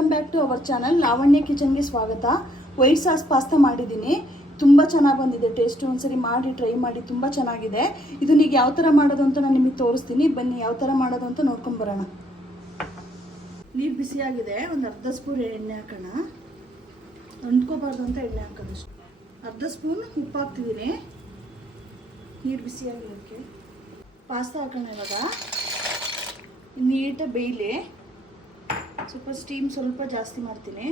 Welcome back to our channel Lavanya ಕಿಚನ್ಗೆ ಸ್ವಾಗತ. White sauce pasta ಮಾಡಿದ್ದೀನಿ, ತುಂಬ ಚೆನ್ನಾಗಿ ಬಂದಿದೆ. ಟೇಸ್ಟು ಒಂದ್ಸರಿ ಮಾಡಿ ಟ್ರೈ ಮಾಡಿ, ತುಂಬ ಚೆನ್ನಾಗಿದೆ. ಇದನ್ನ ಈಗ ಯಾವ ಥರ ಮಾಡೋದು ಅಂತ ನಾನು ನಿಮಗೆ ತೋರಿಸ್ತೀನಿ. ಬನ್ನಿ ಯಾವ ಥರ ಮಾಡೋದು ಅಂತ ನೋಡ್ಕೊಂಬರೋಣ. ನೀರು ಬಿಸಿಯಾಗಿದೆ, ಒಂದು ಅರ್ಧ ಸ್ಪೂನ್ ಎಣ್ಣೆ ಹಾಕೋಣ. ಅಂಟ್ಕೋಬಾರ್ದು ಅಂತ ಎಣ್ಣೆ ಹಾಕೋದು. ಅರ್ಧ ಸ್ಪೂನ್ ಉಪ್ಪು ಹಾಕ್ತಿದ್ದೀನಿ. ನೀರು ಬಿಸಿಯಾಗಿರೋಕ್ಕೆ ಪಾಸ್ತಾ ಹಾಕೋಣ. ಇವಾಗ ನೀಟಾಗಿ ಬೇಯಲಿ. ಸ್ವಲ್ಪ ಸ್ಟೀಮ್ ಸ್ವಲ್ಪ ಜಾಸ್ತಿ ಮಾಡ್ತೀನಿ.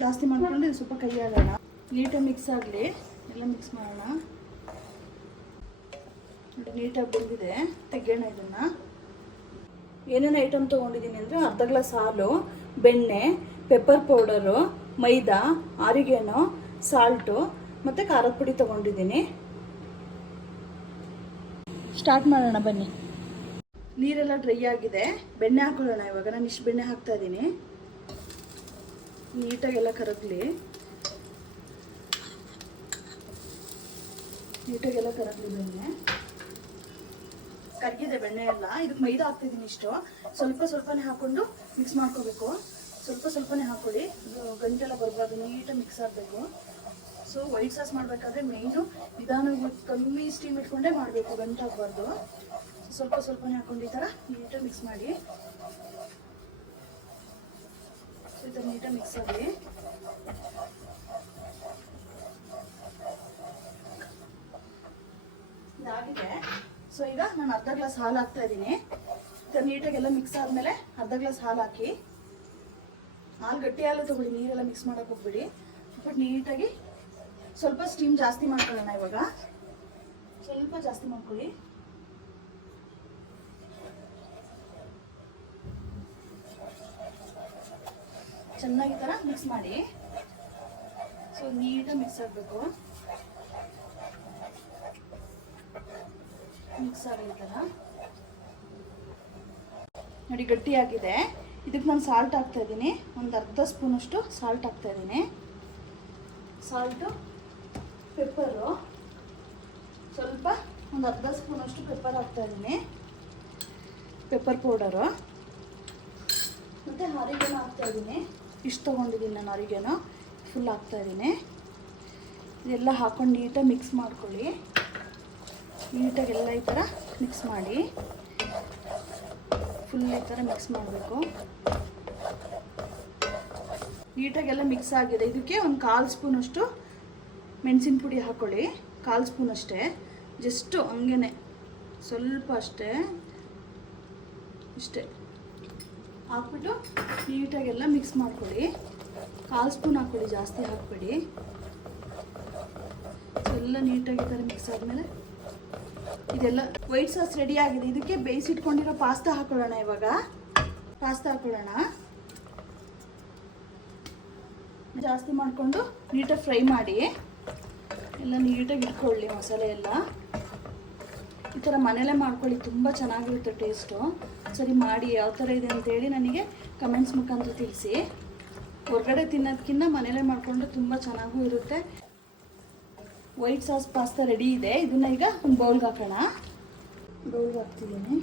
ಜಾಸ್ತಿ ಮಾಡ್ಕೊಂಡು ಇದು ಸ್ವಲ್ಪ ಕೈ ಆಗೋಣ. ನೀಟಾಗಿ ಮಿಕ್ಸ್ ಆಗಲಿ, ಎಲ್ಲ ಮಿಕ್ಸ್ ಮಾಡೋಣ. ನೀಟಾಗಿ ಬಂದಿದೆ, ತೆಗೆಯೋಣ ಇದನ್ನು. ಏನೇನು ಐಟಮ್ ತೊಗೊಂಡಿದ್ದೀನಿ ಅಂದರೆ ಅರ್ಧ ಗ್ಲಾಸ್ ಹಾಲು, ಬೆಣ್ಣೆ, ಪೆಪ್ಪರ್ ಪೌಡರು, ಮೈದಾ, ಆರಿಗೇನೋ, ಸಾಲ್ಟು ಮತ್ತು ಖಾರದ ಪುಡಿ ತೊಗೊಂಡಿದ್ದೀನಿ. ಸ್ಟಾರ್ಟ್ ಮಾಡೋಣ ಬನ್ನಿ. ನೀರೆಲ್ಲ ಡ್ರೈ ಆಗಿದೆ, ಬೆಣ್ಣೆ ಹಾಕೊಳ್ಳೋಣ. ಇವಾಗ ನಾನು ಇಷ್ಟು ಬೆಣ್ಣೆ ಹಾಕ್ತಾ ಇದ್ದೀನಿ. ನೀಟಾಗೆಲ್ಲ ಕರಗಲಿ, ಬೆಣ್ಣೆ ಕರಗಿದೆ. ಬೆಣ್ಣೆ ಎಲ್ಲ ಇದಕ್ಕೆ ಮೈದಾ ಹಾಕ್ತಿದ್ದೀನಿ. ಇಷ್ಟು ಸ್ವಲ್ಪನೇ ಹಾಕ್ಕೊಂಡು ಮಿಕ್ಸ್ ಮಾಡ್ಕೋಬೇಕು. ಸ್ವಲ್ಪನೇ ಹಾಕೊಳ್ಳಿ, ಗಂಟೆಲ್ಲ ಬರಬಾರ್ದು, ನೀಟಾಗಿ ಮಿಕ್ಸ್ ಆಗಬೇಕು. ಸೊ ವೈಟ್ ಸಾಸ್ ಮಾಡಬೇಕಾದ್ರೆ ಮೇಯ್ನು ನಿಧಾನವಾಗಿ ಕಮ್ಮಿ ಸ್ಟೀಮ್ ಇಟ್ಕೊಂಡೇ ಮಾಡಬೇಕು, ಗಂಟಾಗಬಾರ್ದು. ಸ್ವಲ್ಪನೇ ಹಾಕೊಂಡು ಈ ಥರ ನೀಟಾಗಿ ಮಿಕ್ಸ್ ಮಾಡಿ. ಈ ಥರ ನೀಟಾಗಿ ಮಿಕ್ಸ್ ಆಗಲಿ. ಇದಾಗಿದೆ. ಸೊ ಈಗ ನಾನು ಅರ್ಧ ಗ್ಲಾಸ್ ಹಾಲು ಹಾಕ್ತಾ ಇದ್ದೀನಿ. ಈ ಥರ ನೀಟಾಗೆಲ್ಲ ಮಿಕ್ಸ್ ಆದಮೇಲೆ ಅರ್ಧ ಗ್ಲಾಸ್ ಹಾಲು ಹಾಕಿ. ಹಾಲು ಗಟ್ಟಿ ಹಾಲು ತೊಗೊಳ್ಳಿ, ನೀರೆಲ್ಲ ಮಿಕ್ಸ್ ಮಾಡೋಕೆ ಹೋಗ್ಬಿಡಿ. ಬಟ್ ನೀಟಾಗಿ ಸ್ವಲ್ಪ ಸ್ಟೀಮ್ ಜಾಸ್ತಿ ಮಾಡ್ಕೊಳ್ಳೋಣ. ಇವಾಗ ಸ್ವಲ್ಪ ಜಾಸ್ತಿ ಮಾಡ್ಕೊಳ್ಳಿ. ಚೆನ್ನಾಗಿ ಥರ ಮಿಕ್ಸ್ ಮಾಡಿ. ಸೊ ನೀಟಾಗಿ ಮಿಕ್ಸ್ ಆಗಬೇಕು. ಮಿಕ್ಸ್ ಆಗಲಿ ಥರ ನೋಡಿ, ಗಟ್ಟಿಯಾಗಿದೆ. ಇದಕ್ಕೆ ನಾನು ಸಾಲ್ಟ್ ಹಾಕ್ತಾ ಇದ್ದೀನಿ. ಒಂದು ಅರ್ಧ ಸ್ಪೂನಷ್ಟು ಸಾಲ್ಟ್ ಹಾಕ್ತಾ ಇದ್ದೀನಿ. ಸಾಲ್ಟು, ಪೆಪ್ಪರು ಸ್ವಲ್ಪ ಒಂದು ಅರ್ಧ ಸ್ಪೂನಷ್ಟು ಪೆಪ್ಪರ್ ಹಾಕ್ತಾ ಇದ್ದೀನಿ. ಪೆಪ್ಪರ್ ಪೌಡರು ಮತ್ತು ಆರಿಗೇನೋ ಹಾಕ್ತಾ ಇದ್ದೀನಿ. ಇಷ್ಟು ತೊಗೊಂಡಿದ್ದೀನಿ ನಾನು. ಆರಿಗೇನೋ ಫುಲ್ ಹಾಕ್ತಾ ಇದ್ದೀನಿ. ಇದೆಲ್ಲ ಹಾಕ್ಕೊಂಡು ನೀಟಾಗಿ ಮಿಕ್ಸ್ ಮಾಡ್ಕೊಳ್ಳಿ. ನೀಟಾಗೆಲ್ಲ ಈ ಥರ ಮಿಕ್ಸ್ ಮಾಡಿ. ಫುಲ್ ಈ ಥರ ಮಿಕ್ಸ್ ಮಾಡಬೇಕು. ನೀಟಾಗೆಲ್ಲ ಮಿಕ್ಸ್ ಆಗಿದೆ. ಇದಕ್ಕೆ ಒಂದು 1/4 ಸ್ಪೂನಷ್ಟು ಮೆಣಸಿನ ಪುಡಿ ಹಾಕ್ಕೊಳ್ಳಿ. 1/4 ಸ್ಪೂನ್ ಅಷ್ಟೇ, ಜಸ್ಟು ಹಂಗೇ ಸ್ವಲ್ಪ ಅಷ್ಟೇ, ಇಷ್ಟೇ ಹಾಕ್ಬಿಟ್ಟು ನೀಟಾಗೆಲ್ಲ ಮಿಕ್ಸ್ ಮಾಡ್ಕೊಳ್ಳಿ. 1/4 ಸ್ಪೂನ್ ಹಾಕ್ಕೊಳ್ಳಿ, ಜಾಸ್ತಿ ಹಾಕ್ಬೇಡಿ. ಎಲ್ಲ ನೀಟಾಗಿ ಈ ಥರ ಮಿಕ್ಸ್ ಆದಮೇಲೆ ಇದೆಲ್ಲ ವೈಟ್ ಸಾಸ್ ರೆಡಿ ಆಗಿದೆ. ಇದಕ್ಕೆ ಬೇಯಿಸಿಟ್ಕೊಂಡಿರೋ ಪಾಸ್ತಾ ಹಾಕೊಳ್ಳೋಣ. ಇವಾಗ ಪಾಸ್ತಾ ಹಾಕೊಳ್ಳೋಣ. ಜಾಸ್ತಿ ಮಾಡಿಕೊಂಡು ನೀಟಾಗಿ ಫ್ರೈ ಮಾಡಿ. ಎಲ್ಲ ನೀಟಾಗಿ ಇಟ್ಕೊಳ್ಳಿ ಮಸಾಲೆ ಎಲ್ಲ. ಈ ಥರ ಮನೇಲೇ ಮಾಡ್ಕೊಳ್ಳಿ, ತುಂಬ ಚೆನ್ನಾಗಿರುತ್ತೆ ಟೇಸ್ಟು. ಸರಿ ಮಾಡಿ ಯಾವ ಥರ ಇದೆ ಅಂತೇಳಿ ನನಗೆ ಕಮೆಂಟ್ಸ್ ಮುಖಾಂತರ ತಿಳಿಸಿ. ಹೊರಗಡೆ ತಿನ್ನೋದಕ್ಕಿಂತ ಮನೇಲೇ ಮಾಡಿಕೊಂಡ್ರೆ ತುಂಬ ಚೆನ್ನಾಗೂ ಇರುತ್ತೆ. ವೈಟ್ ಸಾಸ್ ಪಾಸ್ತಾ ರೆಡಿ ಇದೆ. ಇದನ್ನು ಈಗ ಒಂದು ಬೌಲ್ಗೆ ಹಾಕೋಣ. ಬೌಲ್ಗೆ ಹಾಕ್ತಿದ್ದೀನಿ.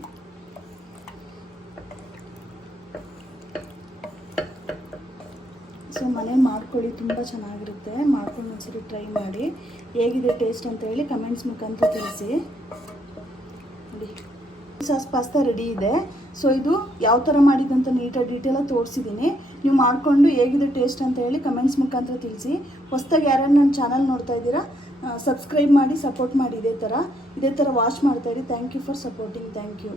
ಸೊ ಮನೇಲಿ ಮಾಡ್ಕೊಳ್ಳಿ, ತುಂಬ ಚೆನ್ನಾಗಿರುತ್ತೆ. ಮಾಡ್ಕೊಂಡು ಒಂದ್ಸರಿ ಟ್ರೈ ಮಾಡಿ, ಹೇಗಿದೆ ಟೇಸ್ಟ್ ಅಂತ ಹೇಳಿ ಕಮೆಂಟ್ಸ್ ಮುಖಾಂತರ ತಿಳಿಸಿ. ನೋಡಿ, ಸಾಸ್ ಪಾಸ್ತಾ ರೆಡಿ ಇದೆ. ಸೊ ಇದು ಯಾವ ಥರ ಮಾಡಿದ್ದಂತ ನೀಟಾಗಿ ಡೀಟೇಲಾಗಿ ತೋರಿಸಿದ್ದೀನಿ. ನೀವು ಮಾಡಿಕೊಂಡು ಹೇಗಿದೆ ಟೇಸ್ಟ್ ಅಂತ ಹೇಳಿ ಕಮೆಂಟ್ಸ್ ಮುಖಾಂತರ ತಿಳಿಸಿ. ಹೊಸ್ದಾಗಿ ಯಾರು ನನ್ನ ಚಾನಲ್ ನೋಡ್ತಾ ಇದ್ದೀರಾ, ಸಬ್ಸ್ಕ್ರೈಬ್ ಮಾಡಿ, ಸಪೋರ್ಟ್ ಮಾಡಿ. ಇದೇ ಥರ ವಾಚ್ ಮಾಡ್ತಾಯಿರಿ. Thank you for supporting. Thank you.